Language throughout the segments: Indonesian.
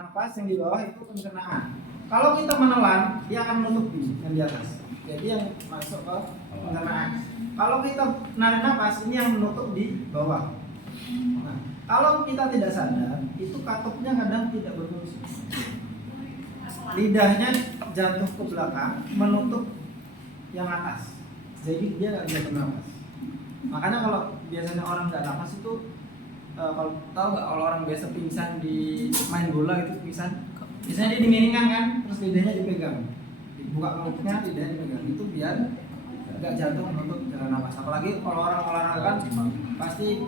napas yang di bawah itu pencernaan. Kalau kita menelan, dia akan menutupi yang di atas. Jadi yang masuk ke pencernaan. Kalau kita narik napas, ini yang menutup di bawah. Nah, kalau kita tidak sadar, itu katupnya kadang tidak berfungsi. Lidahnya jatuh ke belakang, menutup yang atas. Jadi dia nggak bisa bernapas. Makanya kalau biasanya orang nggak napas itu, kalau tahu nggak, kalau orang biasa pingsan di main bola itu pingsan, biasanya dia dimiringkan kan, terus lidahnya dipegang, dibuka mulutnya, lidahnya dipegang, itu biar nggak jatuh menutup jalan napas. Apalagi kalau orang olahraga kan pasti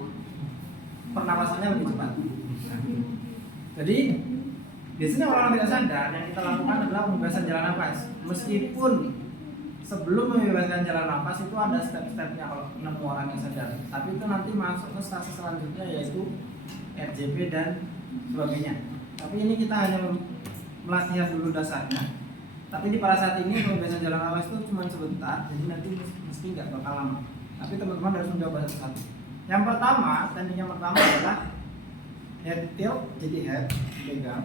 pernapasannya lebih cepat. Jadi biasanya orang tidak sadar, yang kita lakukan adalah pembebasan jalan nafas. Meskipun sebelum membebaskan jalan nafas itu ada step-stepnya kalau nemu orang yang sadar. Tapi itu nanti masuk ke stase selanjutnya, yaitu RJP dan sebagainya. Tapi ini kita hanya melatihan dulu dasarnya. Tapi di pada saat ini pembebasan jalan nafas itu cuma sebentar, jadi nanti mesti nggak bakal lama. Tapi teman-teman harus mencoba satu-satu. Yang pertama, teknik yang pertama adalah head tilt, jadi head pegang,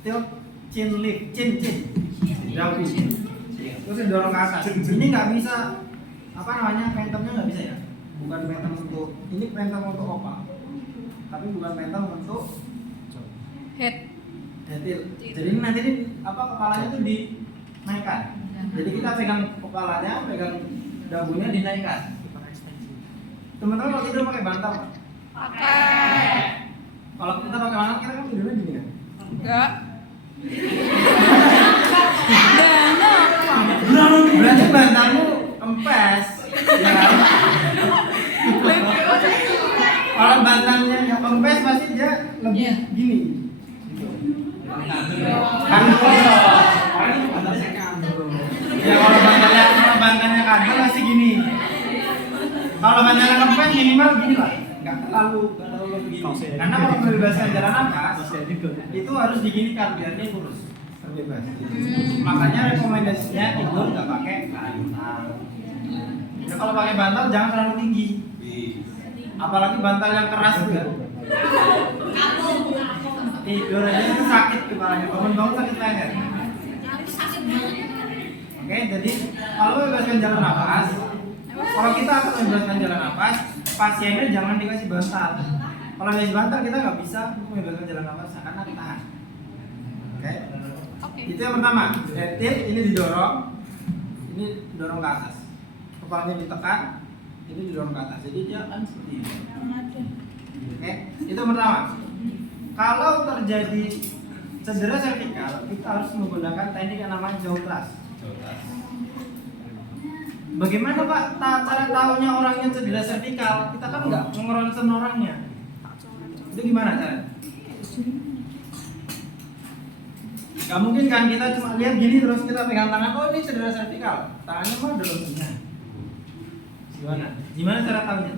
tilt chin lift, chin dagu, terus dorong ke atas. Ini nggak bisa phantomnya nggak bisa ya, bukan phantom untuk ini, phantom untuk opa, tapi bukan phantom untuk head tilt. Jadi nanti ini kepalanya itu dinaikkan. Jadi kita pegang kepalanya, pegang dagunya dinaikkan. Teman-teman kalau tidur pakai bantal nggak? pakai Kalau kita pakai bantal, kita kan tidurnya gini kan? enggak Berarti bantalmu kempes, ya kan? Kalau bantalnya yang kempes pasti dia lebih gini. Ya kalau bantalnya kandel masih gini. Kalau bantalnya kempes minimal gini lah, nggak terlalu begini. Karena kalau pembebasan jalan nafas itu harus diginikan biar dia lurus, terbebas. Makanya rekomendasinya tidur nggak pakai bantal. Ya, kalau pakai bantal jangan terlalu tinggi. Apalagi bantal yang keras juga. Tidur aja itu sakit kepalanya, bangun-bangun sakit leher. Oke, jadi kalau membebaskan jalan nafas, kalau kita akan membebaskan jalan nafas, pasiennya jangan dikasih bantal. Kalau dikasih bantal kita nggak bisa membebaskan jalan nafas karena ditahan. Oke. Itu yang pertama. Head ini didorong, ini didorong ke atas. Kepalanya ditekan, ini didorong ke atas. Jadi dia akan seperti ini. Oke, itu yang pertama. Kalau terjadi cedera servikal, kita harus menggunakan teknik yang namanya jaw thrust. Bagaimana Pak cara tahunya orangnya cedera servikal? Kita kan nggak ngeronsen orangnya. Itu gimana caranya? Gak mungkin kan kita cuma lihat gini terus kita pegang tangan, oh ini cedera servikal, tangannya mah ada ronsennya. Gimana cara tahunya?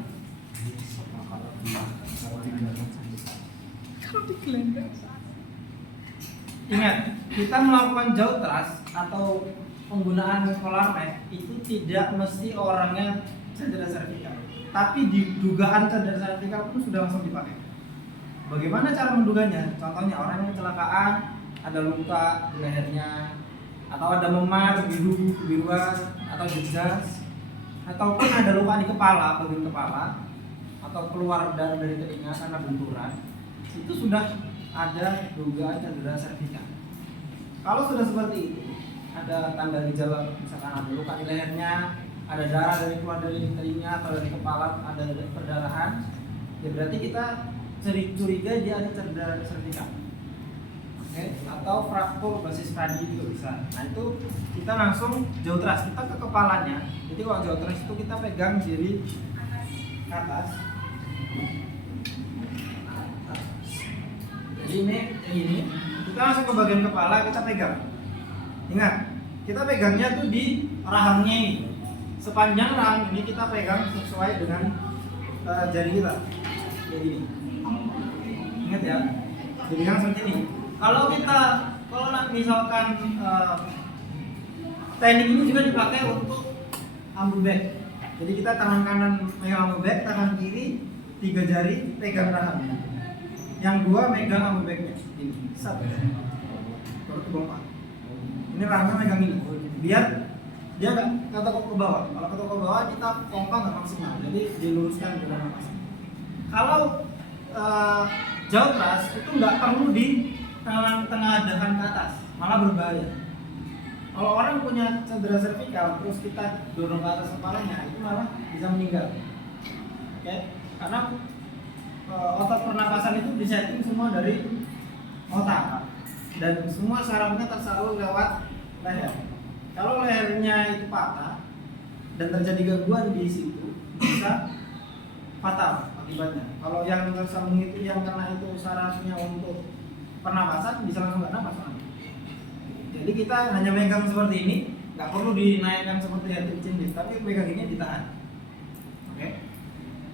Ingat, kita melakukan jaw thrust atau penggunaan polar mat itu tidak mesti orangnya cedera servikal, tapi di dugaan cedera servikal pun sudah langsung dipakai. Bagaimana cara menduganya? Contohnya orang yang kecelakaan, ada luka di lehernya, atau ada memar, kebiruan, atau jejas, ataupun ada luka di kepala, bagian kepala, atau keluar darah dari telinga karena benturan, itu sudah ada dugaan cedera servikal. Kalau sudah seperti itu, ada tanda gejala misalkan ada luka di lehernya, ada darah dari keluar dari telinga atau dari kepala, ada perdarahan, ya berarti kita curiga dia ada cedera servikal. Oke, atau fraktur basis radi juga bisa. Nah itu kita langsung jaw thrust, kita ke kepalanya. Jadi kalau jaw thrust itu kita pegang diri ke atas. Jadi ini kita langsung ke bagian kepala, kita pegang. Ingat, kita pegangnya tuh di rahangnya ini. Sepanjang rahang ini kita pegang sesuai dengan jari kita. Kayak gini. Ingat ya, dipegang seperti ini. Kalau misalkan teknik ini juga dipakai untuk ambu bag. Jadi kita tangan kanan pegang ambu bag, tangan kiri 3 jari pegang rahang. yang dua megang ambil backnya ini, satu, baru dibongkar. Ini rahangnya megang ini, biar dia nggak ketekuk ke bawah. Kalau ketekuk ke bawah kita pompa nggak maksimal, jadi diluruskan jalan nafas. Kalau jauh keras itu nggak perlu di tengah dahan ke atas, malah berbahaya. Kalau orang punya cedera servikal terus kita dorong ke atas kepalanya, itu malah bisa meninggal. Oke, karena otot pernapasan itu disetting semua dari otak dan semua sarafnya tersalur lewat leher. Kalau lehernya itu patah dan terjadi gangguan di situ, bisa fatal akibatnya. Kalau yang tersambung itu yang kena itu sarafnya untuk pernapasan, bisa langsung nggak napas. Jadi kita hanya megang seperti ini, nggak perlu dinaikkan seperti head chin lift, tapi megang ini ditahan. Oke.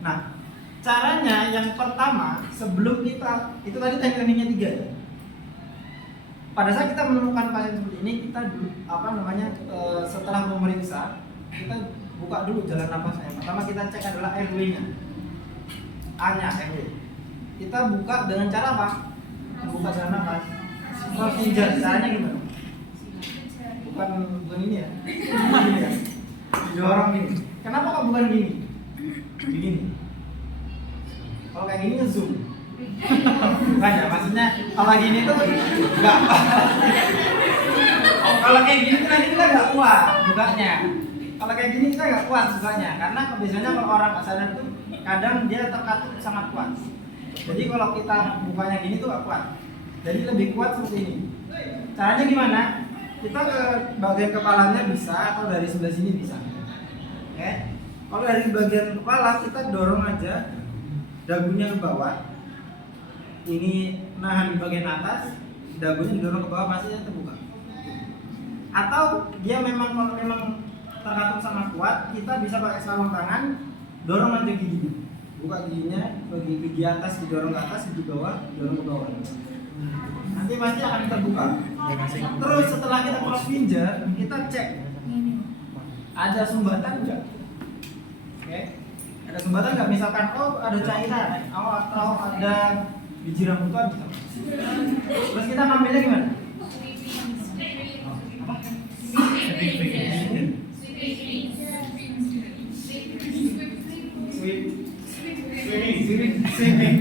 Nah, caranya yang pertama sebelum kita itu tadi tekniknya 3 ya. Pada saat kita menemukan pasien seperti ini, kita setelah memeriksa, kita buka dulu jalan nafasnya. Pertama kita cek adalah airway-nya, A-nya airway. Kita buka dengan cara apa? Buka jalan nafas. Procedure, caranya gimana? Bukan ini ya, gini ya, didorong gini. Kenapa kok bukan gini? Begini. Kalau kayak gini nge-zoom. Bukan ya, maksudnya kalau gini tuh enggak. Kalau kayak gini nanti kita nggak kuat bukanya. Kalau kayak gini kita nggak kuat bukanya, karena biasanya kalau orang nggak sadar tuh kadang dia terkatup sangat kuat. Jadi kalau kita bukanya gini tuh nggak kuat. Jadi lebih kuat seperti ini. Caranya gimana? Kita ke bagian kepalanya bisa atau dari sebelah sini bisa. Oke. Kalau dari bagian kepala kita dorong aja dagunya ke bawah. Ini nahan di bagian atas, dagunya didorong ke bawah pasti terbuka. Atau dia kalau memang terkatup sangat kuat, kita bisa pakai sarung tangan, dorong aja giginya. Buka giginya, bagi gigi atas didorong ke atas, gigi bawah didorong ke bawah. Nanti pasti akan terbuka. Terus setelah kita cross finger, kita cek ada sumbatan enggak? Oke. Ada sumbatan enggak? Misalkan ada cairan atau ada biji rambutan bisa. Terus kita ngambilnya gimana? Swimming.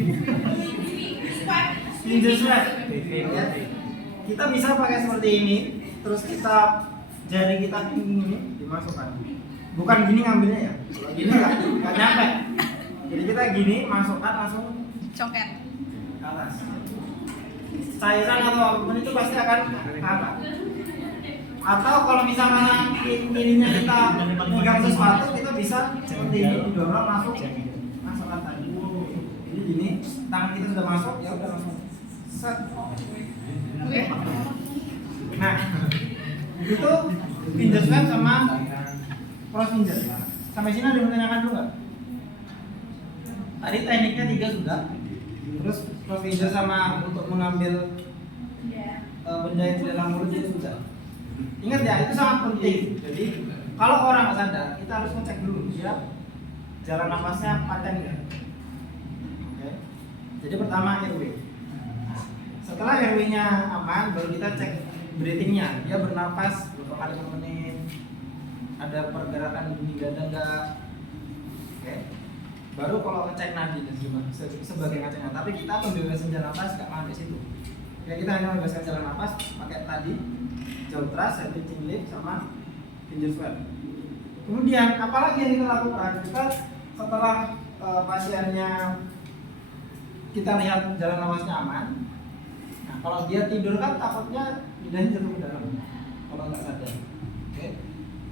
Finger swab. Kita bisa pakai seperti ini, terus kita jari kita ini dimasukkan. Bukan gini ngambilnya ya. Kalau gini nggak nyampe. Jadi kita gini masukkan langsung Congket. ke atas. Cairan atau apapun itu pasti akan ke atas. Atau kalau misalnya ininya kita megang sesuatu, kita bisa seperti ini didorong masukkan tadi. Jadi gini, tangan kita sudah masuk, ya udah langsung set. Oke. Nah, itu finger swab sama cross finger. Sampai sini ada yang menanyakan dulu nggak? Tadi tekniknya 3 sudah. Terus cross finger sama untuk mengambil benda yang di dalam mulut itu sudah. Ingat ya, itu sangat penting. Jadi kalau orang nggak sadar, kita harus ngecek dulu dia jalan nafasnya paten nggak. Oke. Jadi pertama airway. Setelah airway-nya aman, baru kita cek breathing-nya. Dia bernapas berapa kali per menit, ada pergerakan di dada enggak. Oke. Baru kalau ngecek nadi dan sebagai ngeceknya. Tapi kita pembebasan jalan nafas nggak sampai situ. Ya kita hanya membebaskan jalan nafas pakai tadi jauh teras, head chin lift sama finger swab. Kemudian apalagi yang kita lakukan? Kita setelah pasiennya kita lihat jalan nafasnya aman. Nah, kalau dia tidur kan takutnya lidahnya jatuh ke dalam kalau nggak sadar. Oke.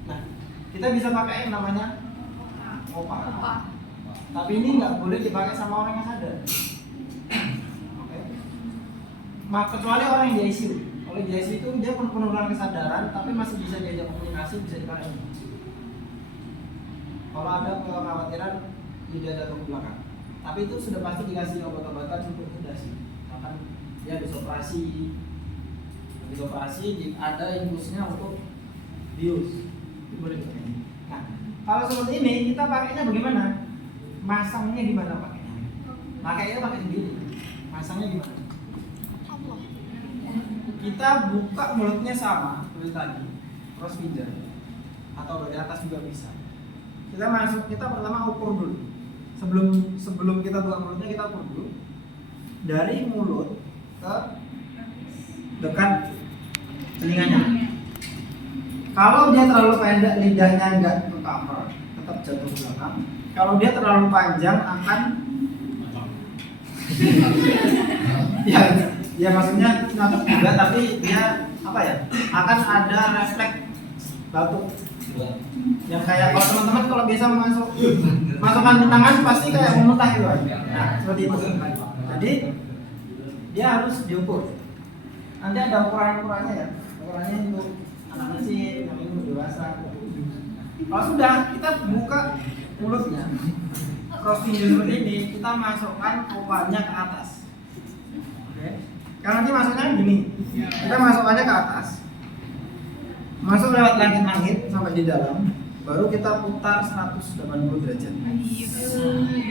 Nah, kita bisa pakai yang namanya opa. Tapi ini nggak boleh dipakai sama orang yang sadar. Oke. Kecuali orang yang di ICU. Kalau di ICU itu dia penurunan kesadaran, tapi masih bisa diajak komunikasi, bisa dipakai. Kalau ada kekhawatiran lidah jatuh ke belakang, tapi itu sudah pasti dikasih obat-obatan untuk sedasi. Bahkan dia habis operasi, ada infusnya untuk bius. Itu boleh pakai. Nah, kalau seperti ini kita pakainya bagaimana? Masangnya gimana pakainya? Pakainya pakai sendiri. masangnya gimana? Allah. Kita buka mulutnya sama seperti tadi, terus pijat atau dari atas juga bisa. Kita pertama ukur dulu. Sebelum kita buka mulutnya, kita ukur dulu dari mulut ke dekat telinganya. Kalau dia terlalu pendek, lidahnya nggak tercover, tetap jatuh ke belakang. Kalau dia terlalu panjang akan ya maksudnya ngatuk juga, tapi dia apa ya, akan ada refleks batuk yang kayak kalau teman-teman kalau biasa masukkan tangan pasti kayak memuntah gitu. Nah seperti itu. Jadi dia harus diukur. Nanti ada ukurannya ya, ukurannya untuk anak kecil, yang ini dewasa. Kalau sudah kita buka mulutnya, crossing seperti ini, kita masukkan opalnya ke atas. Oke. Karena nanti masuknya gini, kita masukkannya ke atas, masuk lewat langit-langit sampai di dalam, baru kita putar 180 derajat.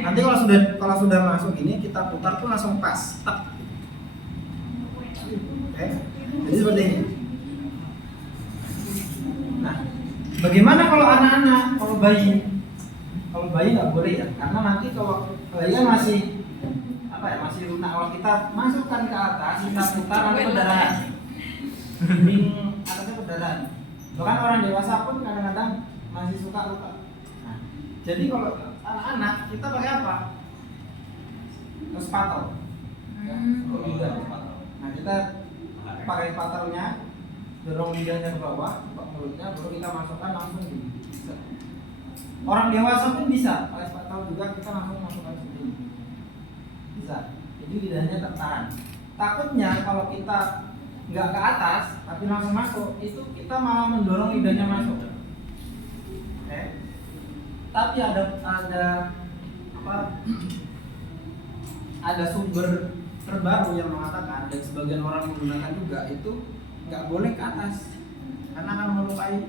Nanti kalau sudah masuk ini, kita putar tuh langsung pas, tek. Oke. Jadi seperti ini. Nah, bagaimana kalau anak-anak, kalau bayi? Kalau bayi nggak boleh ya, karena nanti kalau bayi kan masih apa ya, masih lunak. Kalau kita masukkan ke atas, kita putar nanti perdarahan. Dinding atasnya perdarahan. Bahkan orang dewasa pun kadang-kadang masih suka luka. Nah, jadi kalau anak-anak kita pakai apa? Spatel. Nah, kita pakai spatelnya, dorong lidahnya ke bawah, buka mulutnya, baru kita masukkan langsung gini. Bisa. Orang dewasa pun bisa, pakai spatel juga kita langsung masukkan seperti ini. Bisa. Jadi lidahnya tertahan. Takutnya kalau kita nggak ke atas, tapi langsung masuk, itu kita malah mendorong lidahnya masuk. Oke. Tapi ada sumber terbaru yang mengatakan, dan sebagian orang menggunakan juga, itu nggak boleh ke atas karena akan melukai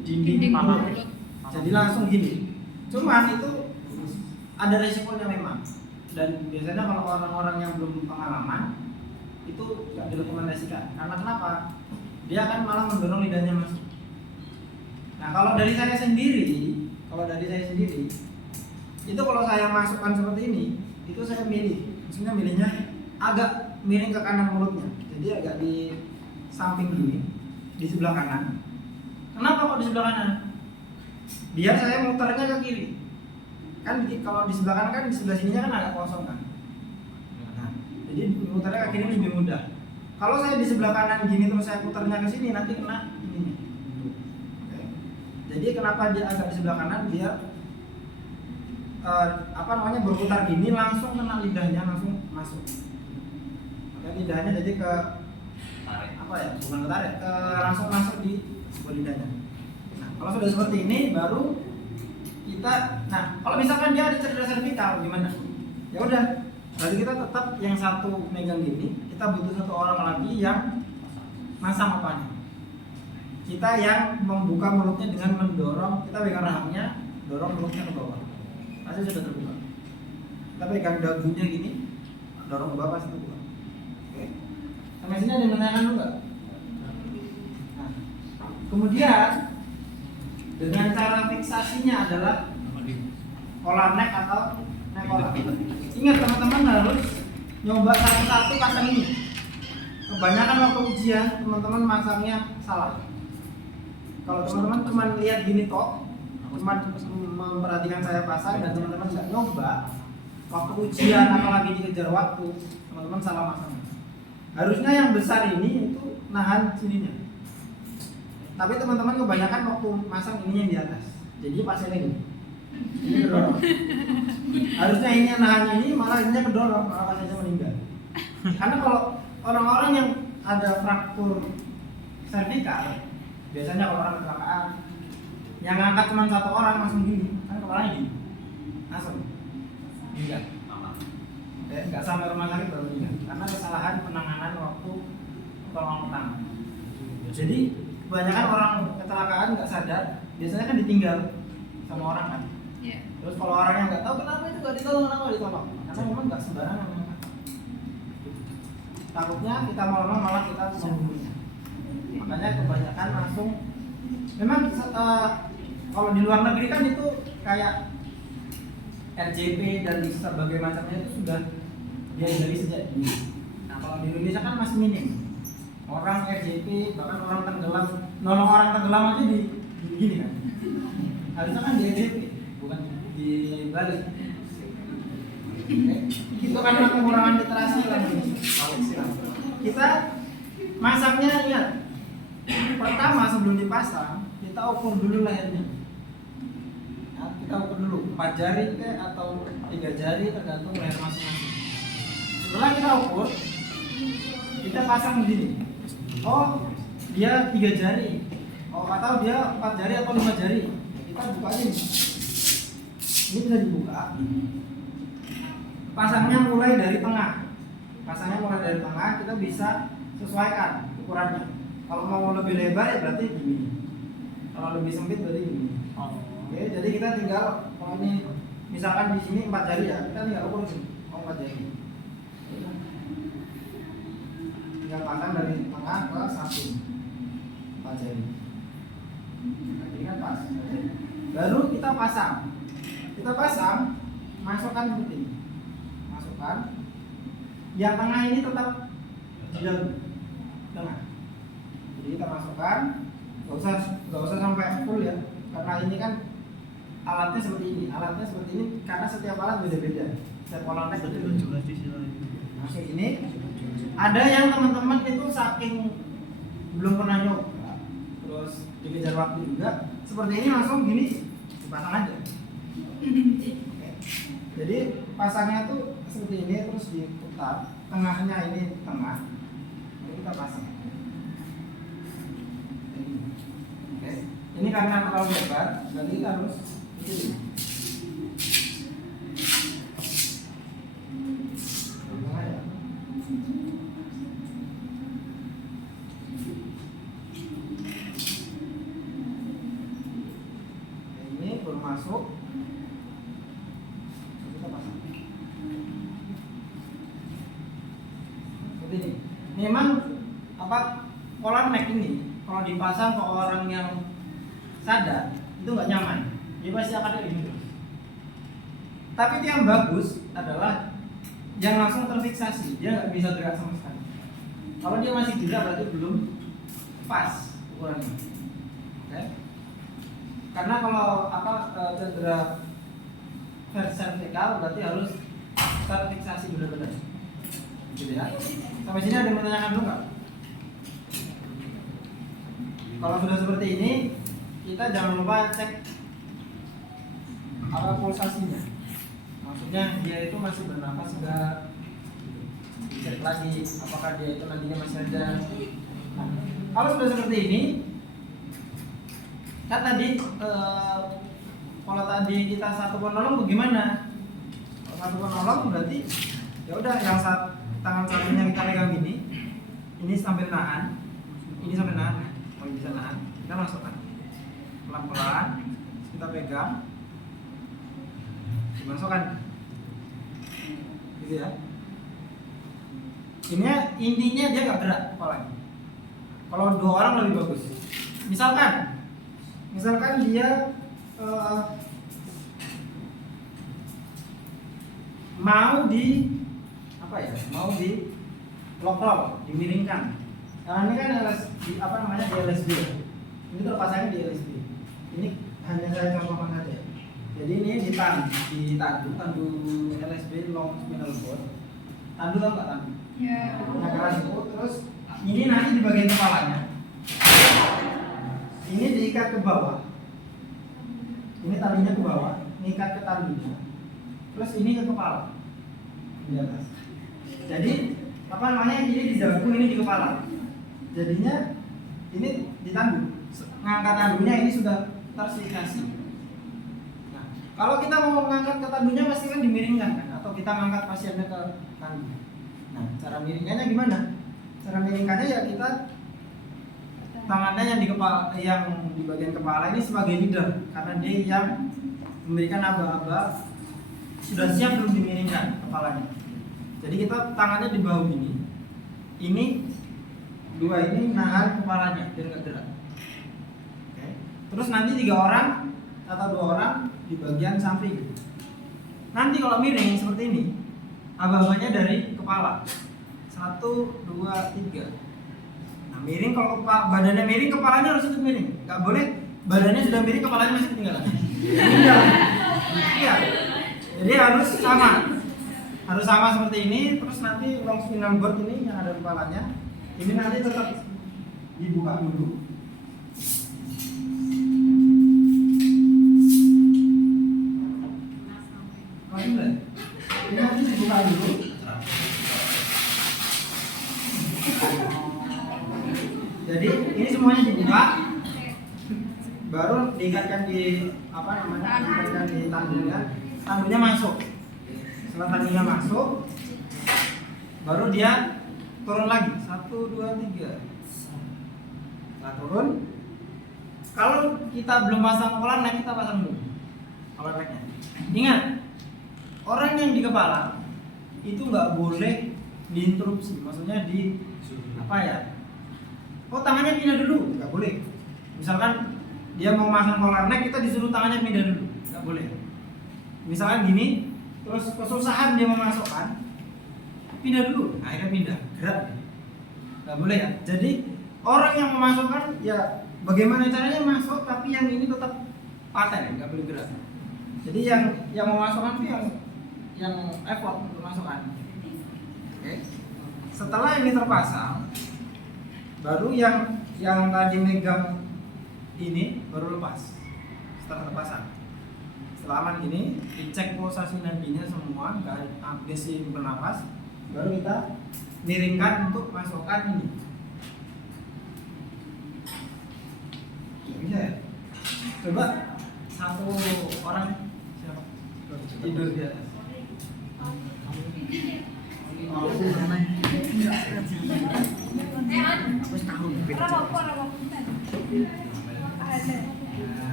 dinding mulut. Jadi langsung gini. Cuman itu ada resikonya memang. Dan biasanya kalau orang-orang yang belum pengalaman itu nggak direkomendasikan. Karena kenapa? Dia akan malah mendorong lidahnya masuk. Nah kalau dari saya sendiri, itu kalau saya masukkan seperti ini, itu saya milih. Maksudnya milihnya agak miring ke kanan mulutnya. Jadi agak di samping gini, di sebelah kanan. Kenapa kok di sebelah kanan? Biar saya muternya ke kiri. Kan kalau di sebelah kanan kan, di sebelah sininya kan agak kosong kan. Nah, jadi muternya ke kiri lebih mudah. Kalau saya di sebelah kanan gini terus saya putarnya ke sini, nanti kena ini. Oke. Jadi kenapa dia agak di sebelah kanan? Biar berputar gini langsung kena lidahnya, langsung masuk. Oke, lidahnya jadi ke bukan ke tarik, langsung masuk di lidahnya. Nah, kalau sudah seperti ini baru kita, nah kalau misalkan dia ada cedera servikal gimana? Ya udah, berarti kita tetap yang satu megang gini, kita butuh satu orang lagi yang masang opanya. Kita yang membuka mulutnya dengan mendorong, kita pegang rahangnya, dorong mulutnya ke bawah. Pasti sudah terbuka. Kita pegang dagunya gini, dorong ke bawah pasti terbuka. Oke. Sampai sini ada yang menanyakan dulu nggak? Nah, kemudian dengan cara fiksasinya adalah collar neck atau neck collar. Ingat teman-teman harus nyoba satu-satu pasang ini. Kebanyakan waktu ujian teman-teman masangnya salah. Kalau teman-teman cuma lihat gini toh, cuma memperhatikan saya pasang dan teman-teman nggak nyoba, waktu ujian apalagi dikejar waktu, teman-teman salah masang. Harusnya yang besar ini itu nahan sininya. Tapi teman-teman kebanyakan waktu masang ininya di atas. Jadi pasnya ini kedorong. Harusnya ini nahan ini, malah ininya kedorong, malah pasiennya meninggal. Karena kalau orang-orang yang ada fraktur servikal, biasanya kalau orang kecelakaan, yang ngangkat cuma satu orang langsung gini, kan kepalanya gini, langsung meninggal. Nggak sampai rumah sakit baru meninggal, karena kesalahan penanganan waktu pertolongan pertama. Jadi kebanyakan orang kecelakaan nggak sadar, biasanya kan ditinggal sama orang kan. Terus kalau orang yang nggak tahu kenapa itu nggak ditolong, karena memang nggak sembarangan. takutnya kita mau malah kita membunuhnya. Makanya kebanyakan langsung memang kalau di luar negeri kan itu kayak RJP dan berbagai macamnya itu sudah diajari sejak dini. Nah kalau di Indonesia kan masih minim. Orang RJP bahkan orang tenggelam, nolong orang tenggelam aja di begini kan. Harusnya kan di RJP, bukan di balik. Itu karena pengurangan literasi lah. Kita masangnya ingat, pertama sebelum dipasang kita ukur dulu lehernya. Nah, kita ukur dulu 4 jari atau 3 jari tergantung leher masing-masing. Setelah kita ukur, kita pasang begini. Oh, dia 3 jari. Oh, atau dia 4 jari atau 5 jari. Kita buka ini. Ini bisa dibuka. Pasangnya mulai dari tengah. Pasangnya mulai dari tengah, kita bisa sesuaikan ukurannya. Kalau mau lebih lebar ya berarti gini. Kalau lebih sempit berarti gini. Oke, jadi kita tinggal kalau ini misalkan di sini 4 jari ya, kita tinggal ukur sini. 4 jari. Tinggal pasang dari tengah ke samping 4 jari. Nah, ini kan pas. Baru kita pasang. Kita pasang, masukkan seperti ini. Masukkan. Yang tengah ini tetap di dalam tengah. Jadi kita masukkan, nggak usah sampai full ya, karena ini kan alatnya seperti ini. Alatnya seperti ini karena setiap alat beda-beda. Setiap alatnya beda-beda. Masuk ini. Ada yang teman-teman itu saking belum pernah nyoba, terus dikejar waktu juga, seperti ini langsung gini dipasang aja. Oke. Jadi pasangnya tuh seperti ini terus diputar, tengahnya ini tengah, lalu kita pasang. Oke. Ini karena terlalu lebar, berarti kita harus ini. Masuk, kita pasang. Seperti ini. Memang apa collar neck ini kalau dipasang ke orang yang sadar itu nggak nyaman. Dia pasti akan kayak gini. Tapi yang bagus adalah yang langsung terfiksasi, dia nggak bisa gerak sama sekali. Kalau dia masih gerak berarti belum pas ukurannya. Oke? Karena kalau cedera vertikal berarti harus terfiksasi benar-benar, gitu ya. Sampai sini ada yang menanyakan dulu nggak? Kalau sudah seperti ini, kita jangan lupa cek apa pulsasinya. Maksudnya dia itu masih bernapas nggak? Cek lagi apakah dia itu nantinya masih ada. Nah, kalau sudah seperti ini, kan tadi kalau tadi kita satu penolong bagaimana? Kalau satu penolong berarti ya udah yang tangan satunya kita pegang ini sambil nahan, ini sambil nahan, kalau bisa nahan, kita masukkan pelan-pelan, kita pegang, dimasukkan, gitu ya. Ini intinya dia nggak gerak kepalanya. Kalau 2 orang lebih bagus. Misalkan dia mau di lock, dimiringkan. Karena ini kan di LSD. Ini terpasangnya di LSD. Ini hanya saya contohkan saja. Jadi ini ditandu LSD long spinal cord. Tandu tau nggak tandu? Ya. Nah keras itu, terus ini nanti di bagian kepalanya. Ini diikat ke bawah. Ini talinya ke bawah, diikat ke talinya. Terus ini ke kepala. Di atas. Jadi ini di dagu, ini di kepala. Jadinya ini ditandu. Ngangkat tandunya ini sudah terfiksasi. Nah, kalau kita mau mengangkat ke tandunya pasti kan dimiringkan kan? Atau kita ngangkat pasiennya ke tandu. Nah, cara miringkannya gimana? Cara miringkannya ya kita tangannya yang di kepala, yang di bagian kepala ini sebagai leader, karena dia yang memberikan aba-aba sudah siap belum dimiringkan kepalanya. Jadi kita tangannya di bahu ini, ini dua ini nahan kepalanya biar nggak gerak. Oke. Terus nanti 3 orang atau 2 orang di bagian samping. Nanti kalau miring seperti ini, aba-abanya dari kepala. 1, 2, 3. Nah, miring kalau badannya miring, kepalanya harus tetap miring. Nggak boleh badannya sudah miring, kepalanya masih ketinggalan. Iya. Jadi harus sama. Harus sama seperti ini. Terus nanti long spinal board ini yang ada kepalanya, ini nanti tetap dibuka dulu. Ini nanti dibuka dulu. Jadi ini semuanya dibuka, baru diikatkan di apa namanya? Diikatkan di tandunya. Tandunya masuk. Setelah tandunya masuk, baru dia turun lagi. 1, 2, 3. Nah, turun. Kalau kita belum pasang collar neck, kita pasang dulu collar necknya. Ingat, orang yang di kepala itu nggak boleh diinterupsi, maksudnya di apa ya? Oh, tangannya pindah dulu, nggak boleh. Misalkan dia mau masang collar neck, kita disuruh tangannya pindah dulu, nggak boleh. Misalkan gini, terus kesusahan dia memasukkan, pindah dulu, akhirnya pindah, gerak, nggak boleh ya. Jadi orang yang memasukkan ya bagaimana caranya masuk, tapi yang ini tetap paten, nggak boleh gerak. Jadi yang memasukkan itu yang effort untuk masukkan. Oke. Setelah ini terpasang, baru yang tadi megang ini baru lepas. Setelah terpasang, setelah aman gini, dicek pulsasi nadinya semua, nggak abdesi bernapas, baru kita miringkan untuk masukkan ini. Bisa ya? Coba satu orang siapa? Tidur di atas.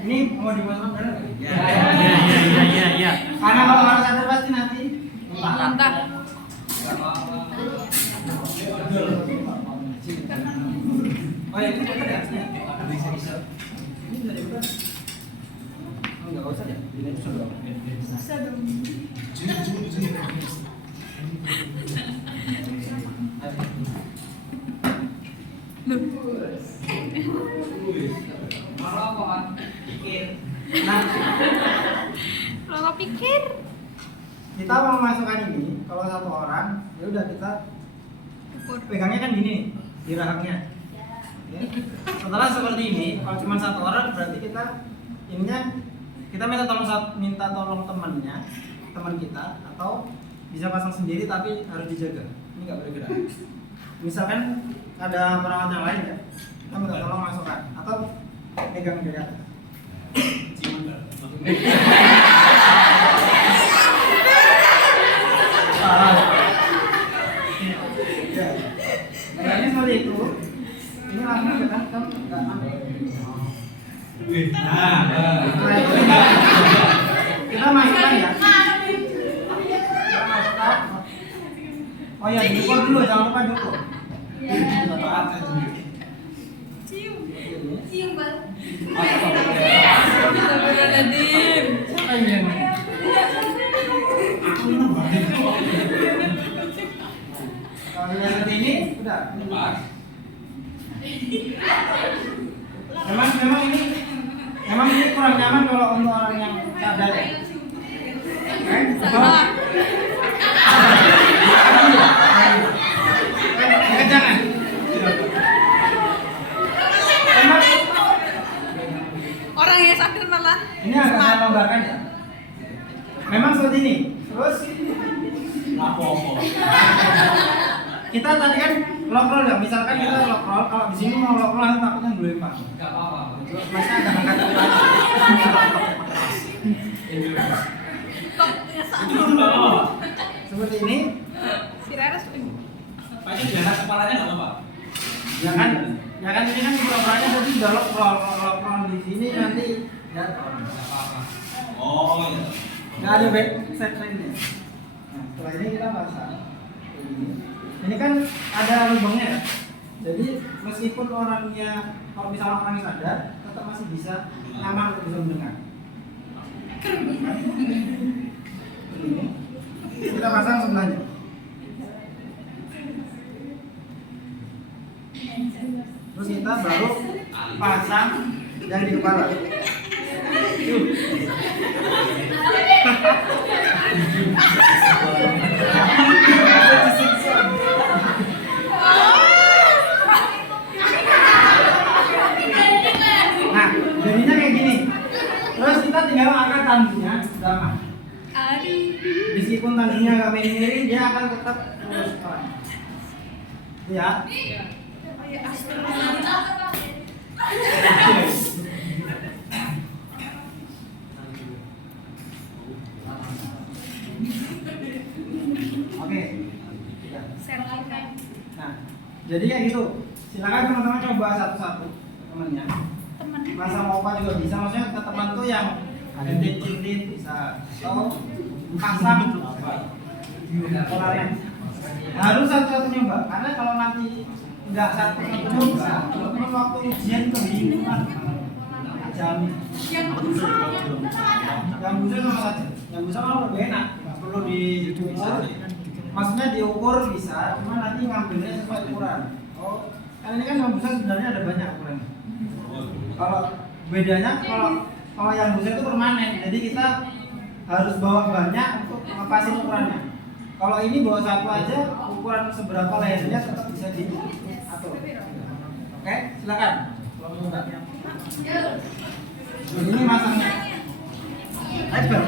Ini mau dimasukkan benar nggak? Ya. Karena kalau harus ada pasti nanti Muntah. Oh ya, ini betul ya? Ini bisa dibuka? Oh, nggak usah ya? Ini bisa dong. Bisa dong. Nah, Kalau pikir. kita mau masukkan ini, kalau satu orang, ya udah kita pegangnya kan gini, di rahangnya. Oke. Setelah seperti ini, kalau cuma satu orang berarti kita ininya kita minta tolong temannya, teman kita, atau bisa pasang sendiri tapi harus dijaga. Ini nggak boleh gerak. Misalkan ada perawat yang lain ya, kita minta tolong masukkan atau pegang dari atas. Ya. Caranya seperti itu. Ini langsung kita kan nggak ambil. Kita masukkan ya. Kita masukkan. Oh ya, diukur dulu, jangan lupa diukur. Cium bal. Astagfirullahaladzim. Siapa yang ini? Kalau yang seperti ini, udah. Memang ini kurang nyaman kalau untuk orang yang cadar ya. Salah. Jangan. Memang Orang yang sadar malah. ini agak saya longgarkan ya. Memang seperti ini. Terus kita tadi kan lock roll ya. Misalkan kita lock roll, kalau di sini mau lock roll takutnya dilempar. Enggak apa-apa. Masih agak angkat Topnya sama. seperti ini. Si Reres Pakai di atas kepalanya nggak apa-apa. Ya kan ini kan pura-puranya tadi udah lock roll di sini nanti jatuh. Nggak apa-apa. Oh iya. Nggak ada back set lainnya. Nah, setelah ini kita pasang ini kan ada lubangnya ya. Jadi meskipun orangnya, kalau misalnya orangnya sadar, tetap masih bisa nyaman untuk bisa mendengar. Ini kita pasang sebelahnya. Terus kita baru pasang yang di kepala. Nah, jadinya kayak gini. Terus kita tinggal angkat tandinya, sama. Aduh. Meskipun tandinya agak miring-miring, dia akan tetap lurus. Ya. Ya, astagfirullah. Oke. Ya. Sertifikat. Nah, jadi kayak gitu. Silakan teman-teman coba satu-satu temennya. Temen. Masa mau apa juga bisa. Maksudnya ke teman tuh yang edit bisa. Atau pasang polarnya. Harus satu-satu nyoba. Karena kalau nanti nggak satu-satu nyoba, teman waktu ujian kebingungan. Jamin. Yang busa sama saja. Yang busa kalau lebih enak. Nggak perlu diukur. Maksudnya diukur bisa, cuma nanti ngambilnya sesuai ukuran. Oh, kan ini kan yang busa sebenarnya ada banyak ukurannya. Kalau bedanya kalau yang busa itu permanen, jadi kita harus bawa banyak untuk ngepasin ukurannya. Kalau ini bawa satu aja, ukuran seberapa layarnya tetap bisa diatur. Oke, silakan. Kalau mau enggak. Ini masangnya. Ayo,